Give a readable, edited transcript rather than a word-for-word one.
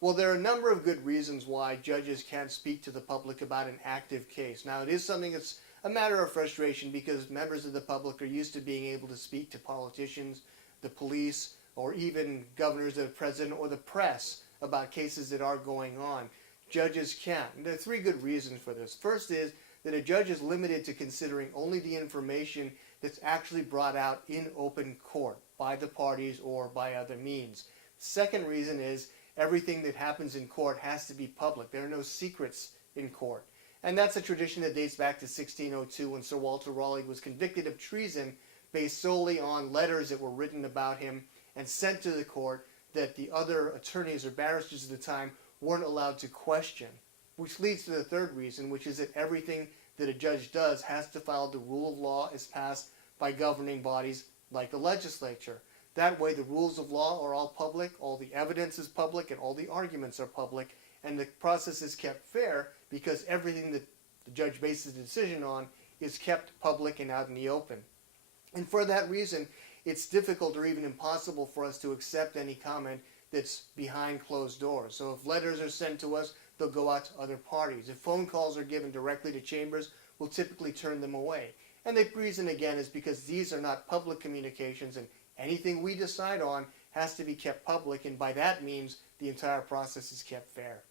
Well, there are a number of good reasons why judges can't speak to the public about an active case. Now, it is something that's a matter of frustration because members of the public are used to being able to speak to politicians, the police, or even governors, the president, or the press about cases that are going on. Judges can't. And there are three good reasons for this. First is that a judge is limited to considering only the information that's actually brought out in open court by the parties or by other means. Second reason is everything that happens in court has to be public. There are no secrets in court. And that's a tradition that dates back to 1602 when Sir Walter Raleigh was convicted of treason based solely on letters that were written about him and sent to the court that the other attorneys or barristers at the time weren't allowed to question. Which leads to the third reason, which is that everything that a judge does has to follow the rule of law as passed by governing bodies like the legislature. That way the rules of law are all public, all the evidence is public, and all the arguments are public, and the process is kept fair because everything that the judge bases the decision on is kept public and out in the open. And for that reason, it's difficult or even impossible for us to accept any comment that's behind closed doors. So if letters are sent to us, they'll go out to other parties. If phone calls are given directly to chambers, we'll typically turn them away. And the reason, again, is because these are not public communications, and anything we decide on has to be kept public, and by that means, the entire process is kept fair.